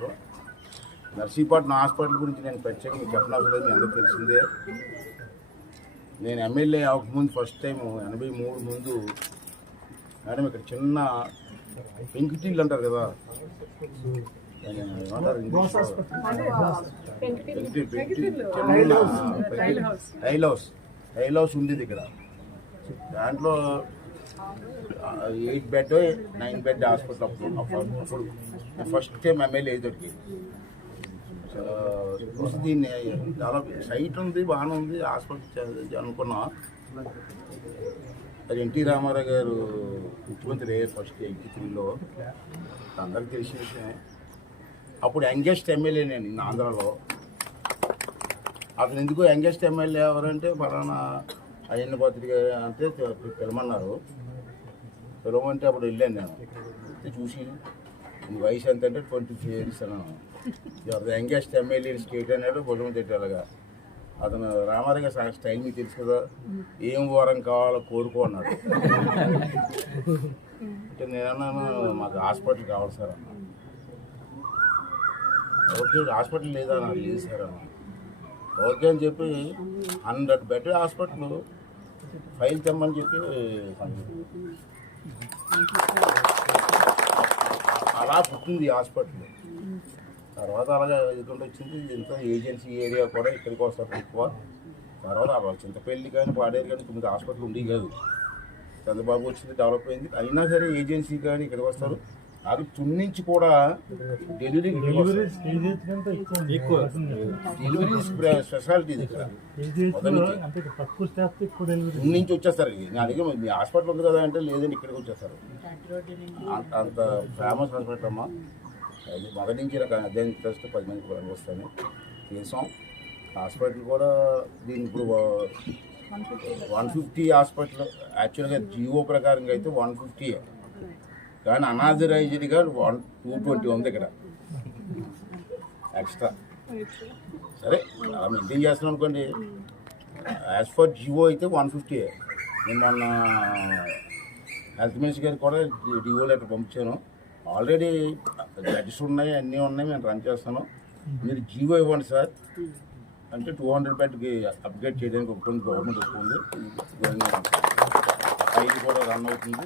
నమస్కారం. నర్సీపట్నం హాస్పిటల్ గురించి నేను ప్రత్యేకంగా చెప్పనవసరం లేదు, మీ అందరికీ తెలిసిందే. నేను ఎమ్మెల్యే అవ్వకముందు ఫస్ట్ టైం 83 ముందు మేడం ఇక్కడ చిన్న పెంకుటిల్లు అంటారు కదా, ఏమంటారు టైల్ హౌస్ ఉండేది ఇక్కడ. దాంట్లో 8 బెడ్ 9 బెడ్ హాస్పిటల్ అప్పుడు ఫస్ట్ టైం ఎమ్మెల్యే దొరికి. దీన్ని చాలా సైట్ ఉంది, బాగానే ఉంది హాస్పిటల్ అనుకున్నా. అది ఎన్టీ రామారావు గారు ముఖ్యమంత్రి అయ్యారు ఫస్ట్ 83లో, అందరికి తెలిసిన విషయమే. అప్పుడు యంగెస్ట్ ఎమ్మెల్యే నేను ఆంధ్రాలో. అతను ఎందుకు యంగెస్ట్ ఎమ్మెల్యే ఎవరంటే పలానా అయ్యన్న పత్రిక అంటే పిలమన్నారు. పిలవమంటే అప్పుడు వెళ్ళాను నేను. చూసి వయసు ఎంత అంటే 23 years అన్నాను. యంగెస్ట్ ఎమ్మెల్యే స్టేట్ అన్నాడు, భుజం తిట్టాలుగా. అతను రామారావు గారి స్టైల్ మీకు తెలుసు కదా, ఏం వరం కావాలో కోరుకో అన్నాడు. అంటే నేనన్నాను మాకు హాస్పిటల్ కావాలి సార్ అన్నా. ఓకే హాస్పిటల్ లేదా నాకు లేదు సార్ అన్న. ఓకే అని చెప్పి 100 బెడ్ హాస్పిటల్ ఫైల్ తెమ్మని చెప్పి అలా పుట్టింది హాస్పిటల్. తర్వాత అలాగే ఎదుగుంటూ వచ్చింది. ఇంత ఏజెన్సీ ఏరియా కూడా ఇక్కడికి వస్తారు ఎక్కువ. తర్వాత చింతపల్లి కానీ పాడేరు కానీ 9 హాస్పిటల్ ఉండేవి కాదు. చంద్రబాబు వచ్చింది, డెవలప్ అయింది. అయినా సరే ఏజెన్సీ కానీ ఇక్కడికి వస్తారు. అది తున్నించి కూడా డెలివరీ స్పెషాలిటీ ఇక్కడ నుంచి వచ్చేస్తారు. నేను అడిగి మీ హాస్పిటల్ ఉంది కదా అంటే లేదండి ఇక్కడికి వచ్చేస్తారు. అంత ఫేమస్ హాస్పిటల్ అమ్మా. అది మొదటి నుంచి అధ్యయనం చేస్తే 10 మందికి కూడా వస్తాను చేసాం. హాస్పిటల్ కూడా దీని ఇప్పుడు 150 హాస్పిటల్ యాక్చువల్గా జియో ప్రకారంగా అయితే 150, కానీ అనాథరైజ్డ్గా 220 ఉంది ఇక్కడ ఎక్స్ట్రా. సరే అలా మెయింటైన్ చేస్తున్నాం అనుకోండి. యాజ్ ఫర్ జియో అయితే 150. నేను మొన్న హెల్త్ మినిస్టర్ గారికి కూడా డిఓ లెటర్ పంపించాను. ఆల్రెడీ బెడ్స్ ఉన్నాయి, అన్నీ ఉన్నాయి, నేను రన్ చేస్తాను. మీరు జియో ఇవ్వండి సార్ అంటే 200 బెడ్కి అప్గ్రేడ్ చేయడానికి ఒప్పుకుంది, గవర్నమెంట్ ఒప్పుకుంది. 5 కూడా రన్ అవుతుంది.